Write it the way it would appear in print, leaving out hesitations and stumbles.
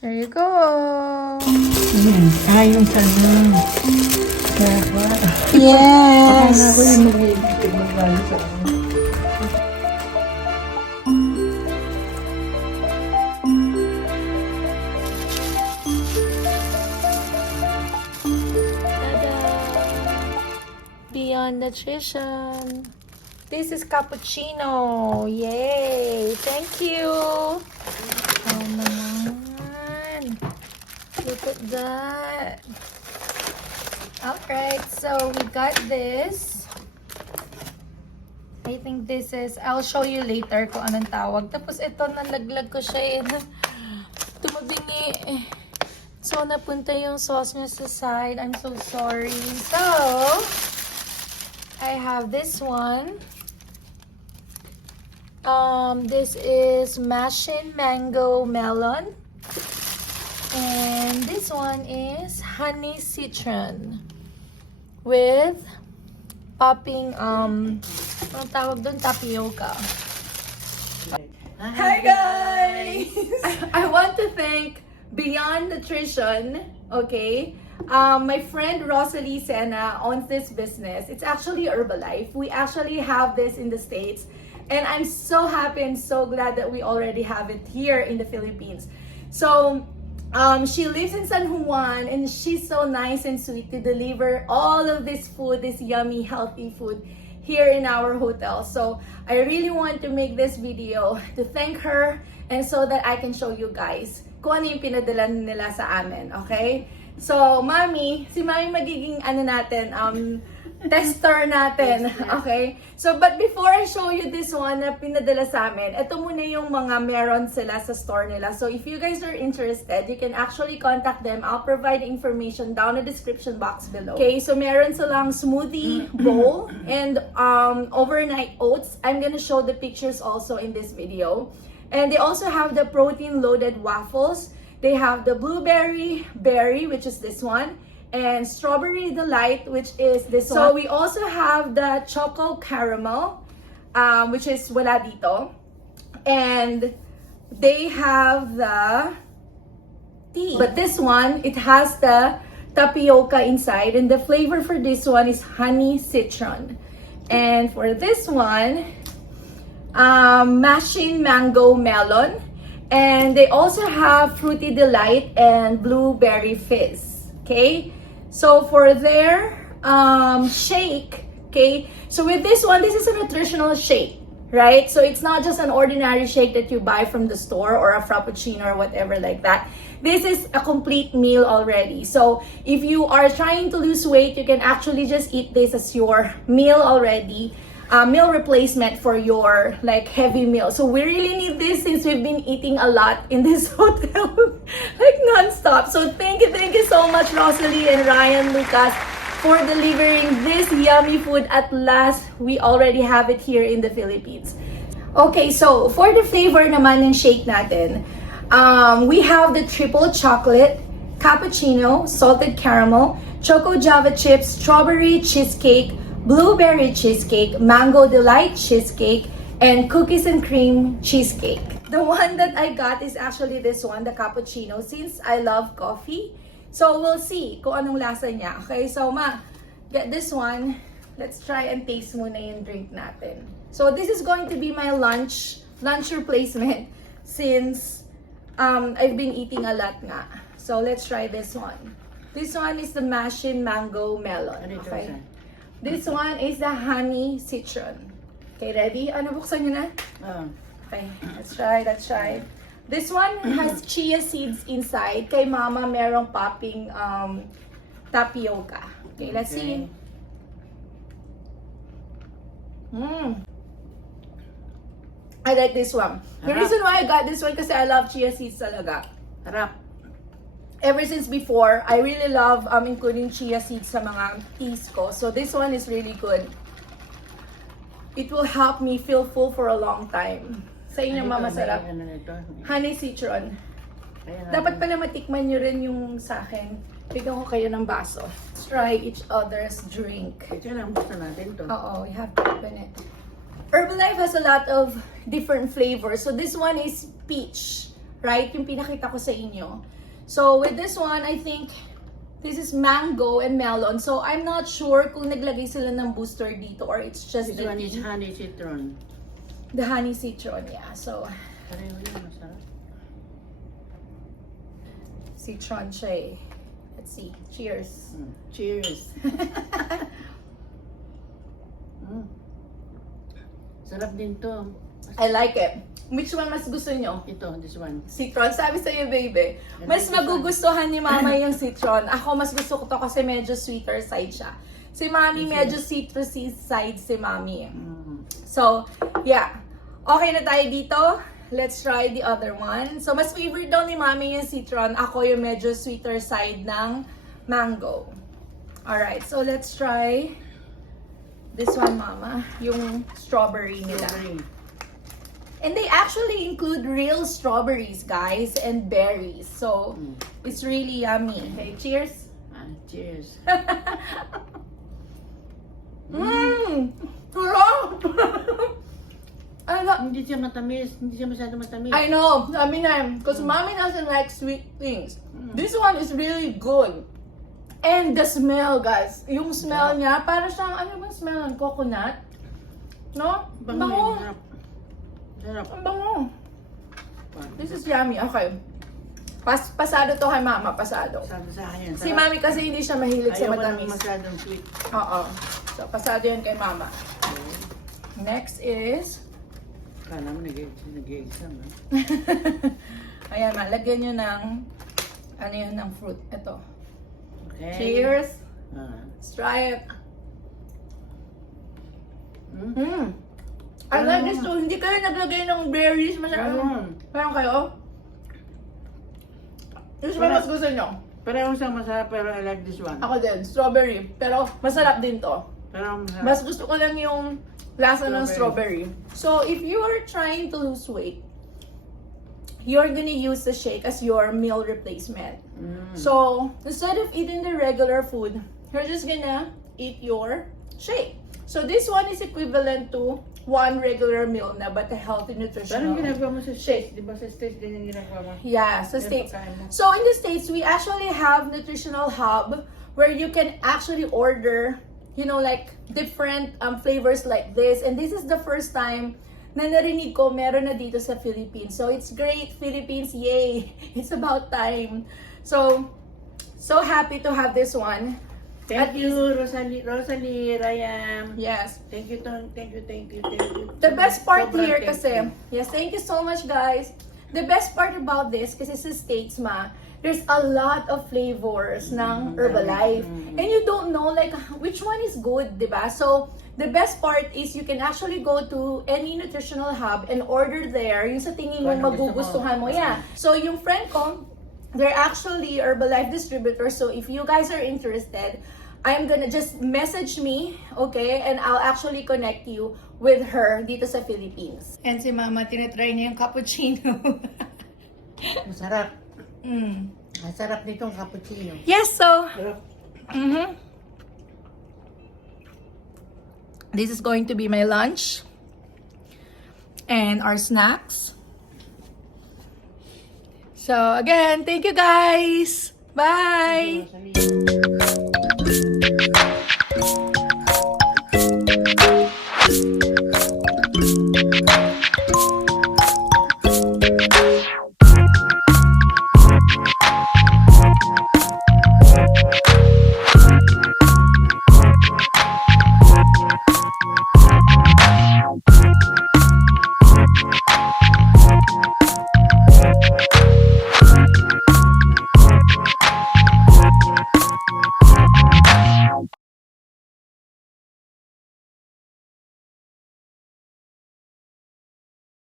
There you go. Ayan. Yung sana. Kaya ba? Yes. Akala ko yung mag-iibig magbago sa akin. Beyond Nutrition. This is cappuccino. Yay! Thank you. Oh naman. Look at that. Alright, so we got this. I think this is, I'll show you later kung anong tawag. Tapos ito, nalaglag ko siya eh. Tumabingi. So, napunta yung sauce niya sa side. I'm so sorry. So, I have this one. This is mashed mango melon. And this one is honey citron with popping, anong tawag doon? Tapioca. Hi guys! I want to thank Beyond Nutrition, okay? My friend Rosalie Sena owns this business. It's actually Herbalife. We actually have this in the States. And I'm so happy and so glad that we already have it here in the Philippines. So, she lives in San Juan and she's so nice and sweet to deliver all of this food, this yummy, healthy food here in our hotel. So, I really want to make this video to thank her and so that I can show you guys kung ano yung pinadala nila sa amin, okay? So, si Mami magiging tester natin, okay? So, but before I show you this one na pinadala sa amin, ito muna yung mga meron sila sa store nila. So, if you guys are interested, you can actually contact them. I'll provide information down in the description box below. Okay, so meron silang smoothie bowl and overnight oats. I'm gonna show the pictures also in this video. And they also have the protein-loaded waffles. They have the blueberry berry, which is this one, and strawberry delight, which is this one. So we also have the choco caramel, which is wala dito. And they have the tea. But this one, it has the tapioca inside. And the flavor for this one is honey citron. And for this one, mashing mango melon. And they also have fruity delight and blueberry fizz. Okay, so for their shake, okay, so with this one, this is a nutritional shake, right? So it's not just an ordinary shake that you buy from the store or a frappuccino or whatever like that. This is a complete meal already. So if you are trying to lose weight, you can actually just eat this as your meal already. Meal replacement for your like heavy meal. So we really need this since we've been eating a lot in this hotel like non-stop. So thank you so much Rosalie and Ryan Lucas for delivering this yummy food. At last, we already have it here in the Philippines. Okay, so for the flavor naman ng shake natin, we have the triple chocolate, cappuccino, salted caramel, choco java chips, strawberry cheesecake, blueberry cheesecake, mango delight cheesecake, and cookies and cream cheesecake. The one that I got is actually this one, the cappuccino, since I love coffee. So we'll see kung anong lasa niya. Okay, so get this one. Let's try and taste muna yung drink natin. So this is going to be my lunch replacement since I've been eating a lot nga. So let's try this one. This one is the mashed mango melon. Okay. This one is the honey citron. Okay, ready? Ano, buksan nyo na? Okay, let's try. This one has chia seeds inside. Kay mama, merong popping tapioca. Okay, let's see. I like this one. The reason why I got this one kasi I love chia seeds talaga. Harap. Ever since before, I really love including chia seeds sa mga teas ko. So this one is really good. It will help me feel full for a long time. Sa inyo mama, masarap. Honey citron. Dapat pala matikman nyo rin yung sa akin. Bigyan ko kayo ng baso. Let's try each other's drink. Ito lang, buksan natin to. Oo, we have to open it. Herbalife has a lot of different flavors. So this one is peach. right? Yung pinakita ko sa inyo. So, with this one, I think this is mango and melon. So, I'm not sure kung naglagay sila ng booster dito or it's just This one is honey citron. the honey citron, yeah. So, Pareho yun, masarap. citron siya eh. Let's see. Cheers. Cheers. Sarap din to. I like it. Which one mas gusto nyo? Ito, this one. Citron. Sabi sa'yo, baby. Mas magugustuhan ni mama yung citron. Ako, mas gusto ko to kasi medyo sweeter side siya. Si mami, medyo citrusy side si mami. So, yeah. Okay na tayo dito. Let's try the other one. So, mas favorite daw ni mami yung citron. Ako yung medyo sweeter side ng mango. Alright, so let's try this one, mama. Yung strawberry nila. Strawberry. And they actually include real strawberries, guys, and berries. So, it's really yummy. Okay, cheers. Cheers. Sarap! Hindi siya matamis. Hindi siya masyado matamis. I know, sabi na, because mommy doesn't like sweet things. This one is really good. And the smell, guys. Yung smell niya, para siyang, ano bang smell ng coconut? No? Bango. Sarap. Sarap. Ang bango. This is yummy. Okay. Pasado to kay mama, pasado. Sabi sa akin. Si mami kasi hindi siya mahilig sa Ayaw ko matamis. lang masyadong sweet. Oo. So, pasado yan kay mama. Next is... Kala mo nag-exam, ha? Ayan, lagyan nyo ng... Ano yun, ng fruit. Ito. Okay. Cheers! Let's try it. I like this too. Hindi kayo naglagay ng berries. Meron kayo? Yung mas gusto nyo? Parehong sa masarap, pero I like this one. Ako din, strawberry. Pero masarap din to. Pero masarap. Mas gusto ko lang yung lasa ng strawberry. So, if you are trying to lose weight, you're gonna use the shake as your meal replacement. So, instead of eating the regular food, you're just gonna eat your shake. So, this one is equivalent to one regular meal na but a healthy nutritional. Parang ginagawa mo sa States, di ba sa States din yung ginagawa mo? Yeah, sa States. So, in the States, we actually have nutritional hub where you can actually order, you know, like different flavors like this. And this is the first time na narinig ko meron na dito sa Philippines. So, it's great, Philippines, yay! It's about time. So happy to have this one. Thank you, Rosalie, Ryan. Yes. Thank you. The best part Sobrang here thank kasi, you. yes, thank you so much, guys. The best part about this, kasi sa States, there's a lot of flavors ng Herbalife. And you don't know, like, which one is good, diba? So, the best part is you can actually go to any nutritional hub and order there, yung sa tingin mo magugustuhan mo. Yeah. So, yung friend ko, they're actually Herbalife distributors. So, if you guys are interested, I'm gonna just message me, okay? And I'll actually connect you with her dito sa Philippines. And si Mama, tinatry niya yung cappuccino. Masarap. Masarap nitong cappuccino. Yes, so... Sarap. This is going to be my lunch. And our snacks. So, again, thank you guys! Bye! Rosalie.